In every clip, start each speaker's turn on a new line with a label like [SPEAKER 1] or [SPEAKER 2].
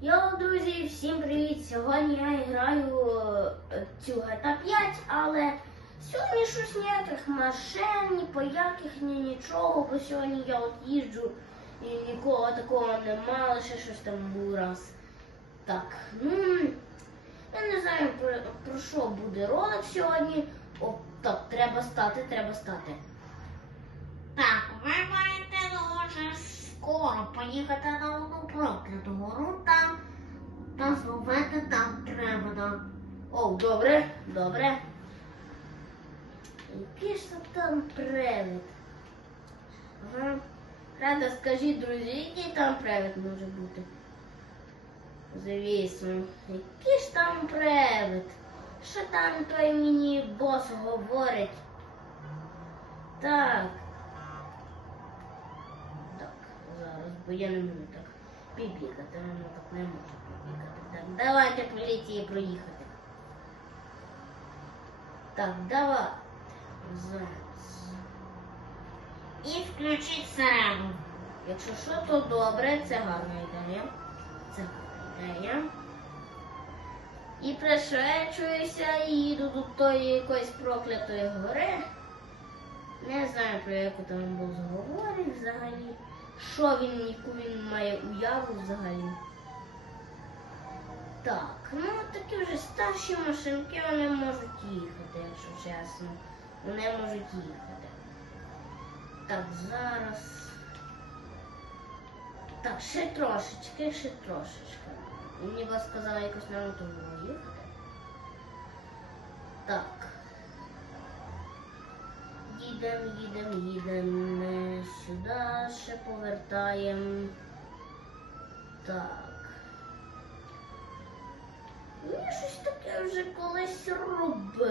[SPEAKER 1] Йоу, друзі, всім привіт! Сьогодні я граю е, цю GTA 5, але сьогодні щось ніяких машин, ні пояких, ні нічого, бо сьогодні я от їжджу і нікого такого нема, лише щось там був раз. Так, ну я не знаю про, про що буде ролик сьогодні. О, так, треба стати, треба стати.
[SPEAKER 2] Так, ви маєте дуже скоро поїхати на одну прокляту гору та зловити там треба.
[SPEAKER 1] О, добре, добре. Який ж там там привид? Ага. Рада, скажіть, друзі, який там привид може бути? Звісно, який ж там привид? Що там той мені бос говорить? Так. Так, зараз, бо я не можу так бібікати, воно так не може бібікати. Так, давайте поліції проїхати. Так, давай. Зараз.
[SPEAKER 2] І включіть сирену.
[SPEAKER 1] Якщо що, то добре, це гарна ідея. Це гарна ідея. І пришвидшуюся і їду до тої якоїсь проклятої гори. Не знаю, про яку там був говорить взагалі. Що він, яку він має уяву взагалі. Так, ну такі вже старші машинки, вони можуть їхати, якщо чесно. Вони можуть їхати. Так, зараз. Так, ще трошечки, ще трошечки. Мені вас сказали якось на мотову їхати. Так. Їдем, їдем, їдем. Е, Сюди ще повертаємо. Так. Я щось таке вже колись робив.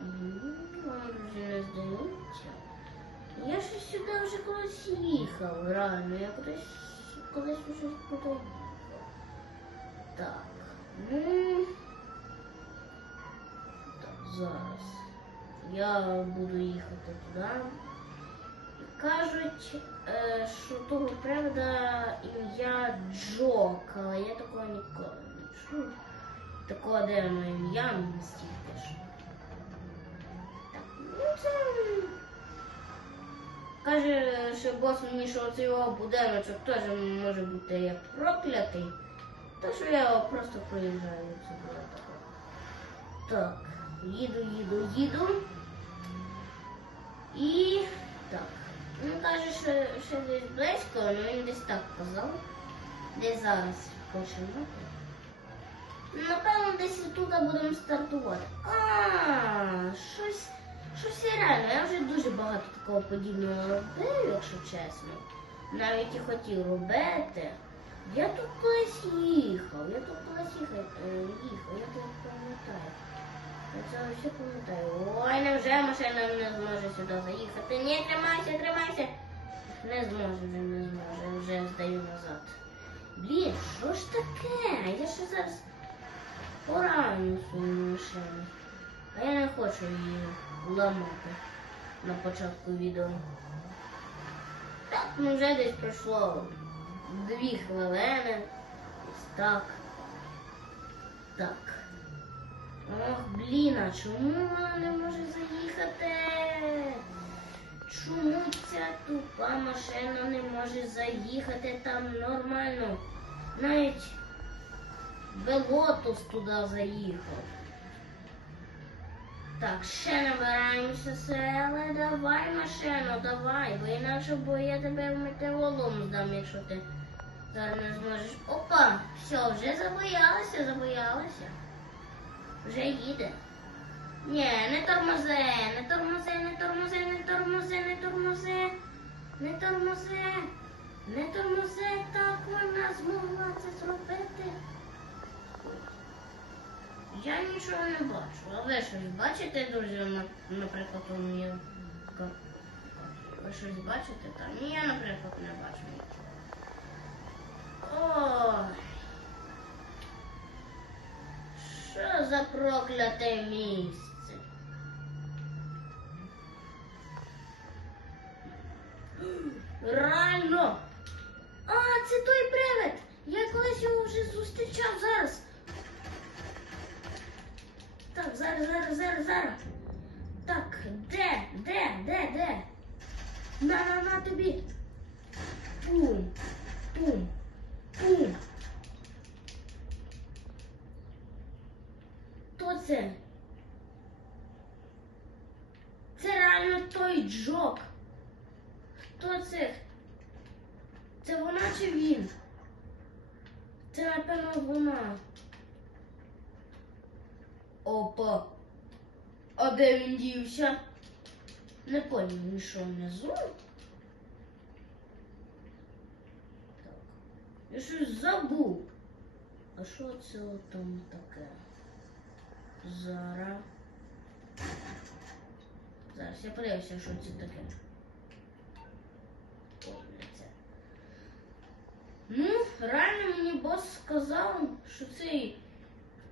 [SPEAKER 1] М, вже не здається. Я щось сюди вже колись їхав, реально. Я колись, колись вже туди їхав. Так. Ну. Так, зараз. Я буду їхати туди. Кажуть, е, що того правда ім'я Джок, але я такого ніколи не чув. Такого дивного ім'я мені стільки ж. Ну це. Каже, що бос мені, що цей його будиночок теж може бути як проклятий. То що я його просто проїжджаю це було. Так, їду, їду, їду. І так. Він каже, що ще десь близько, але він десь так казав. Десь зараз хочемо. Напевно, десь тут будемо стартувати. А, щось, щось реально. Я вже дуже багато такого подібного робив, якщо чесно. Навіть і хотів робити. Я тут колись їхав, я тут колись їхав, е, їхав, я тут пам'ятаю. Це все пам'ятаю. Ой, невже машина не зможе сюди заїхати? Ні, тримайся, тримайся. Не зможе, вже не зможе, вже здаю назад. Блін, що ж таке? Я ще зараз пораню свою машину. А я не хочу її ламати на початку відео. Так, ну вже десь пройшло дві хвилини. Ось так. Так. Ох, блін, а чому вона не може заїхати? Чому ця тупа машина не може заїхати там нормально? Навіть Белотус туди заїхав. Так, ще набираємося сили. Давай, машину, давай, бо інакше бо я тебе в метеолом здам, якщо ти зараз не зможеш. Опа, все, вже забоялася, забоялася. Вже їде. Ні, не тормози, не тормози, не тормози, не тормози, не тормози, не тормози, не тормози, так вона змогла це зробити. Я нічого не бачу. А ви щось бачите, друзі, наприклад, у мене. Ви щось бачите? Та ні, я, наприклад, не бачу нічого. Ой. Що за прокляте місце? Реально! А, це той привид! Я колись його вже зустрічав зараз. Так, зараз, зараз, зараз, зараз. Так, де, де, де, де? На, на, на тобі. Пум, пум, пум. Це? Це реально той Джок. Хто це? Це вона чи він? Це, напевно, вона. Опа. А де він дівся? Не поняв, він що внизу? Я щось забув. А що це там таке? Зараз. Зараз я подивлюся, що це таке. Ой. Ну, реально мені бос сказав, що це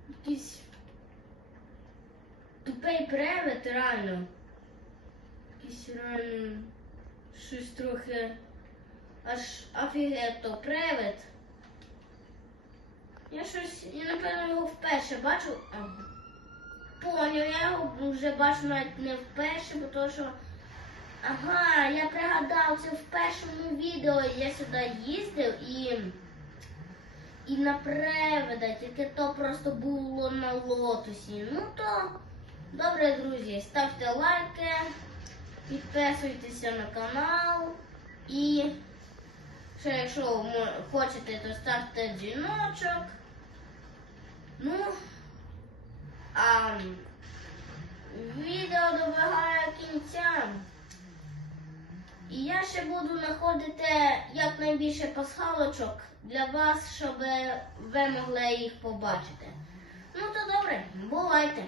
[SPEAKER 1] якийсь тупий привид, реально. Якийсь реально щось трохи аж офігетто привид. Я щось, я напевно його вперше бачу. Ага. Поняв, я вже бачу навіть не вперше, бо то що. Ага, я пригадав, це в першому відео я сюди їздив і. І на привида, тільки то просто було на лотосі. Ну то добре, друзі, ставте лайки, підписуйтеся на канал і ще якщо хочете, то ставте дзвіночок. Ну, а, відео добігає кінця. І я ще буду знаходити якнайбільше пасхалочок для вас, щоб ви могли їх побачити. Ну то добре, бувайте!